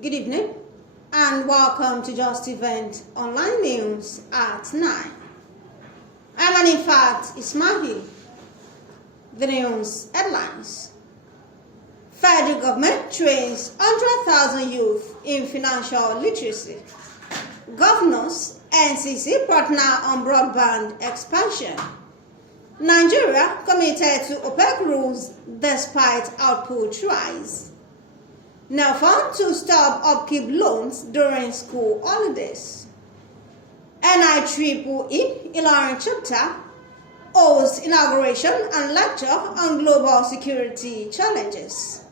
Good evening and welcome to Justeventonline News at 9. I'm Anifat Ismail. The news headlines. Federal government trains 100,000 youth in financial literacy. Governors, NCC partner on broadband expansion. Nigeria committed to OPEC rules despite output rise. NELFUND to stop upkeep loans during school holidays. NIEEE Ilorin chapter hosts inauguration and lecture on global security challenges.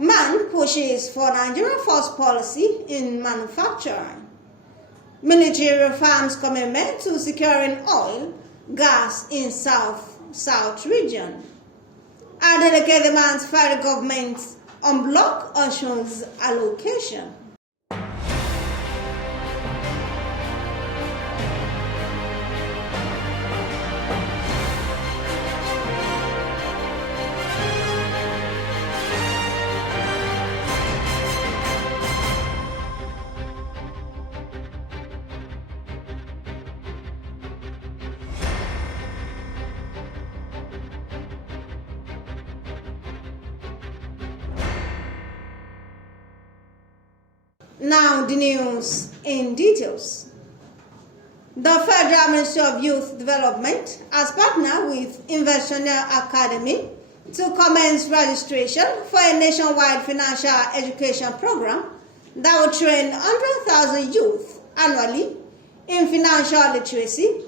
Man pushes for Nigerian first policy in manufacturing. Military reaffirms commitment to securing oil, gas in South region. Adeleke demands federal government unblock Osun's allocation. Now the news in details. The Federal Ministry of Youth Development has partnered with Inauguration Academy to commence registration for a nationwide financial education program that will train 100,000 youth annually in financial literacy,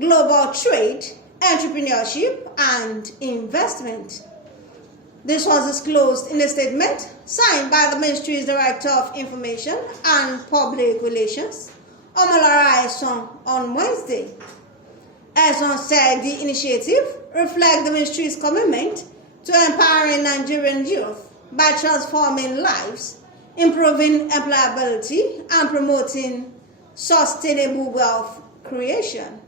global trade, entrepreneurship, and investment. This was disclosed in a statement signed by the Ministry's Director of Information and Public Relations, Osun, on Wednesday. Osun said the initiative reflects the Ministry's commitment to empowering Nigerian youth by transforming lives, improving employability, and promoting sustainable wealth creation.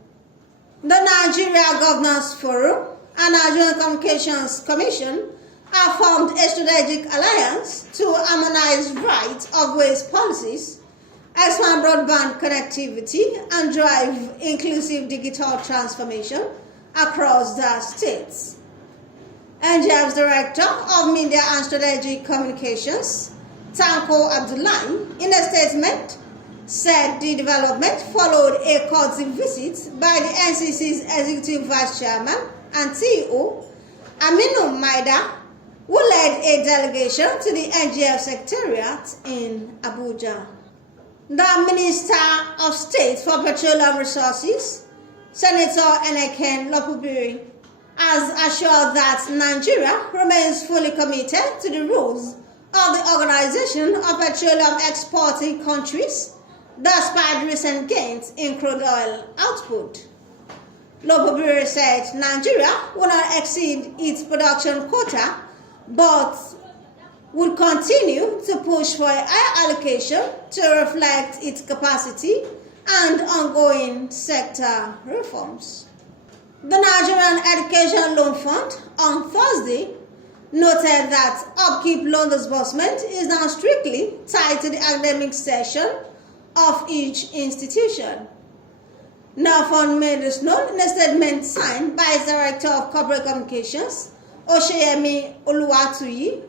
The Nigeria Governance Forum and Nigerian Communications Commission have formed a strategic alliance to harmonize right-of-way policies, expand broadband connectivity, and drive inclusive digital transformation across the states. NGF's Director of Media and Strategic Communications, Tanko Abdullahi, in a statement, said the development followed a courtesy visit by the NCC's Executive Vice Chairman and CEO, Aminu Maida, who led a delegation to the NGF Secretariat in Abuja. The Minister of State for Petroleum Resources, Senator Adeleke Lokpobiri, has assured that Nigeria remains fully committed to the rules of the Organization of Petroleum Exporting Countries despite recent gains in crude oil output. Lokpobiri said Nigeria will not exceed its production quota but would continue to push for a higher allocation to reflect its capacity and ongoing sector reforms. The Nigerian Education Loan Fund on Thursday noted that upkeep loan disbursement is now strictly tied to the academic session of each institution. NELFUND made this known in a statement signed by its Director of Corporate Communications, Osheyemi Oluwatuyi.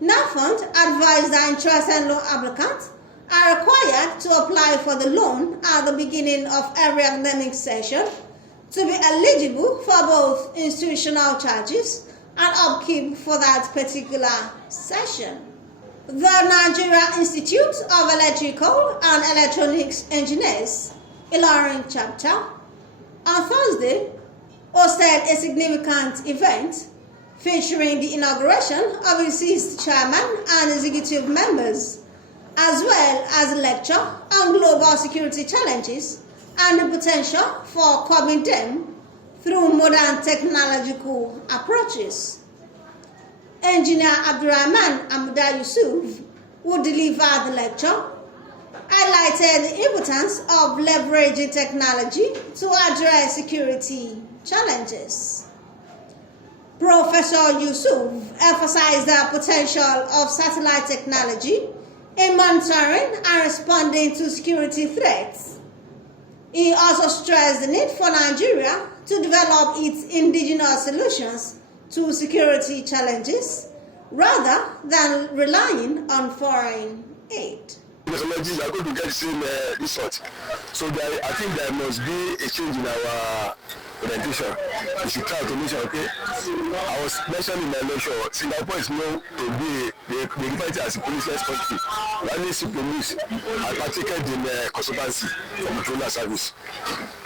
NELFUND advised that interested loan applicants are required to apply for the loan at the beginning of every academic session to be eligible for both institutional charges and upkeep for that particular session. The Nigeria Institute of Electrical and Electronics Engineers, Ilorin chapter, on Thursday hosted a significant event featuring the inauguration of its sixth chairman and executive members, as well as a lecture on global security challenges and the potential for curbing them through modern technological approaches. Engineer Abdurrahman Amuda Yusuf, who delivered the lecture, highlighted the importance of leveraging technology to address security challenges. Professor Yusuf emphasized the potential of satellite technology in monitoring and responding to security threats. He also stressed the need for Nigeria to develop its indigenous solutions to security challenges rather than relying on foreign aid. Methodologies are going to get the same result. So I think there must be a change in our orientation. We should try to make sure, okay? I was mentioning in my lecture, Singapore is known to be, they refer to as a policeless country. Only police are partaken in consultancy from the petroleum service.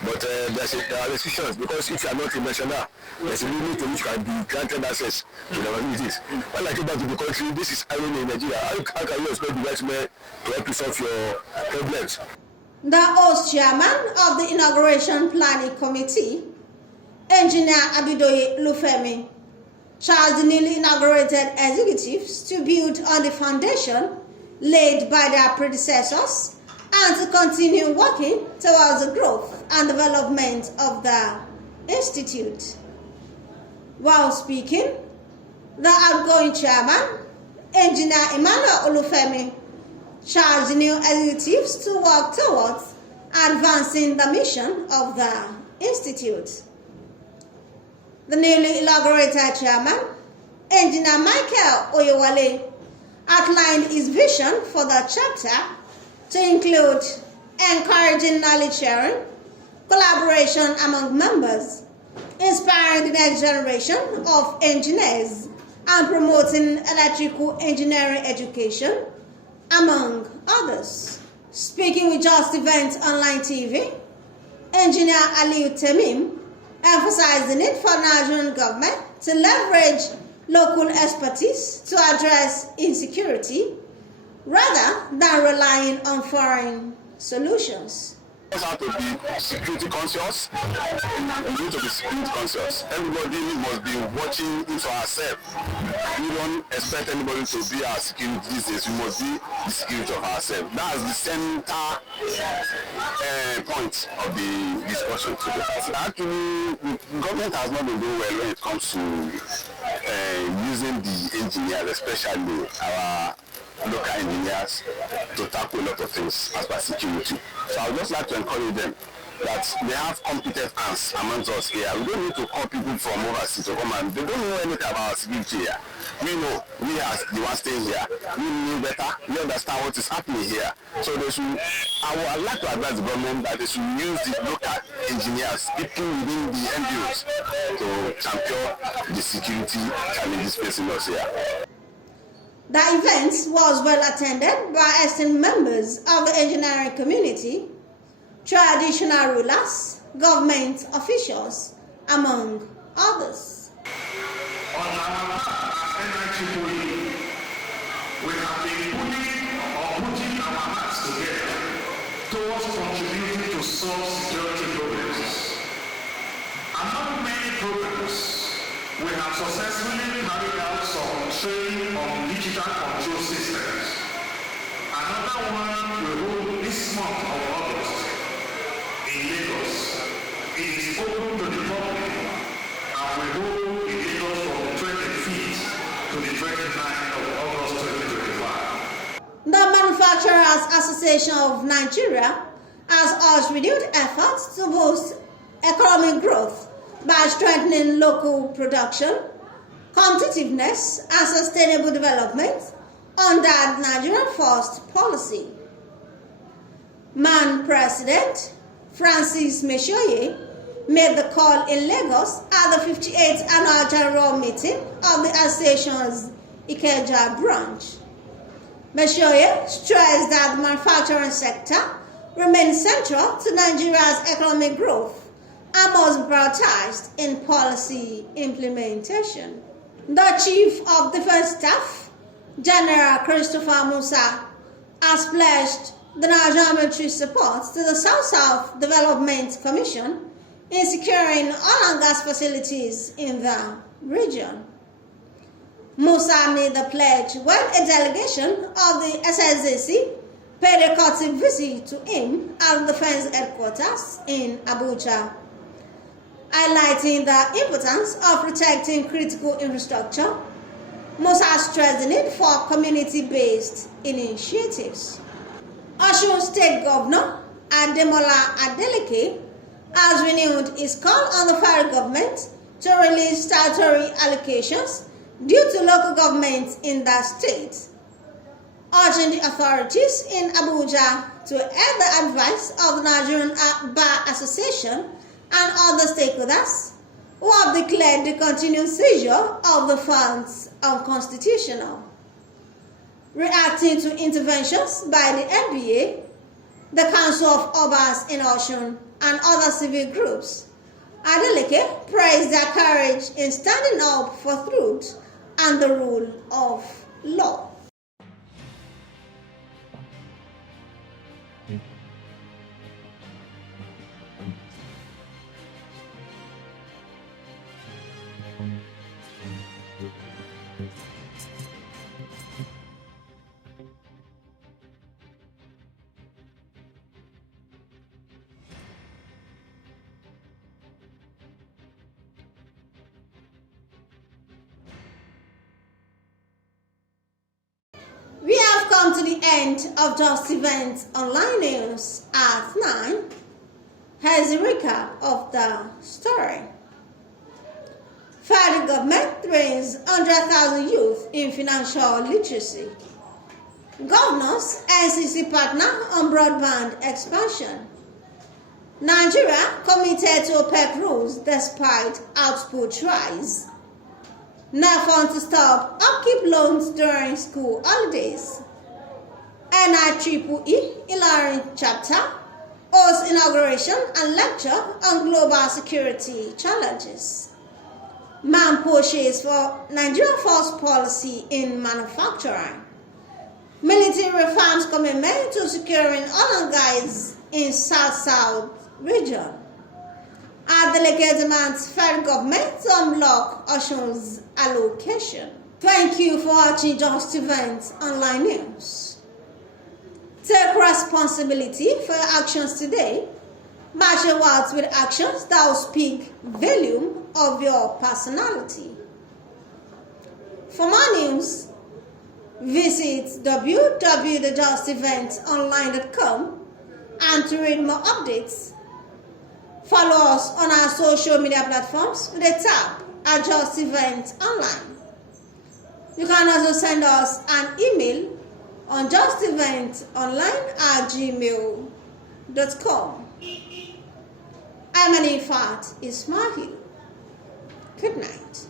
But there are restrictions because if you are not a national, there's a limit to which can be granted access to the facilities. When I go back to the country, this is irony in Nigeria. How can you expect the right man to help you solve your problems? The host chairman of the Inauguration Planning Committee, Engineer Abidoye Lufemi, charged the newly inaugurated executives to build on the foundation laid by their predecessors and to continue working towards the growth and development of the institute. While speaking, the outgoing chairman, Engineer Emmanuel Olufemi, charged the new executives to work towards advancing the mission of the institute. The newly inaugurated chairman, Engineer Michael Oyewale, outlined his vision for the chapter to include encouraging knowledge sharing, collaboration among members, inspiring the next generation of engineers, and promoting electrical engineering education, among others. Speaking with Justeventonline TV, Engineer Aliu Temim emphasized the need for Nigerian government to leverage local expertise to address insecurity rather than relying on foreign solutions. We have to be security conscious. We need to be security conscious. Everybody must be watching into ourselves. We don't expect anybody to be our security these days. We must be the security of ourselves. That's the center point of the discussion today. Actually, the government has not been doing well when it comes to using the engineers, especially our local engineers, to tackle a lot of things as per security. So I would just like to encourage them that they have competent hands amongst us here. We don't need to call people from overseas to come and they don't know anything about security here. We know, we as the ones staying here, we know better, we understand what is happening here. So they should, I would like to advise the government that they should use the local engineers, people within the NGOs, to champion the security challenges facing us here. The event was well attended by esteemed members of the engineering community, traditional rulers, government officials, among others. On our part as NIEEE, we have been putting our hearts together towards contributing to solve security problems. Among many programs, we have successfully carried out some training on digital control systems. Another one will hold this month of August in Lagos. It is open to the public and will hold in Lagos from the 25th to the 29th of August 2025. The Manufacturers Association of Nigeria has urged renewed efforts to boost economic growth by strengthening local production, competitiveness, and sustainable development under the Nigerian First policy. MAN President Francis Meshoye made the call in Lagos at the 58th annual general meeting of the association's Ikeja branch. Meshoye stressed that the manufacturing sector remains central to Nigeria's economic growth and must be prioritized in policy implementation. The Chief of Defense Staff, General Christopher Musa, has pledged the Nigerian military support to the South-South Development Commission in securing oil and gas facilities in the region. Musa made the pledge when a delegation of the SSAC paid a courtesy visit to him at the defense headquarters in Abuja, highlighting the importance of protecting critical infrastructure. Most are stressing the need for community-based initiatives. Osun State Governor Adeleke has renewed his call on the federal government to release statutory allocations due to local governments in that state, urging the authorities in Abuja to heed the advice of the Nigerian Bar Association and other stakeholders who have declared the continued seizure of the funds unconstitutional. Reacting to interventions by the NBA, the Council of Obas in Osun, and other civil groups, Adeleke praised their courage in standing up for truth and the rule of law. We have come to the end of Justeventonline News at 9. Here's a recap of the story. Federal government trains 100,000 youth in financial literacy. Governors NCC partner on broadband expansion. Nigeria committed to OPEC rules despite output rise. NELFUND to stop upkeep loans during school holidays. NIEEE Ilorin chapter hosts inauguration and lecture on global security challenges. Man pushes for Nigeria first policy in manufacturing. Military reaffirms commitment to securing oil and gas in South-South region. Adeleke demands federal government to unblock Osun's allocation. Thank you for watching Justeventonline News. Take responsibility for your actions today. Match your words with actions that will speak volume of your personality. For more news, visit www.justeventonline.com, and to read more updates, follow us on our social media platforms with a tab at Justeventonline. You can also send us an email on justeventonline@gmail.com. I'm Ismail. Good night.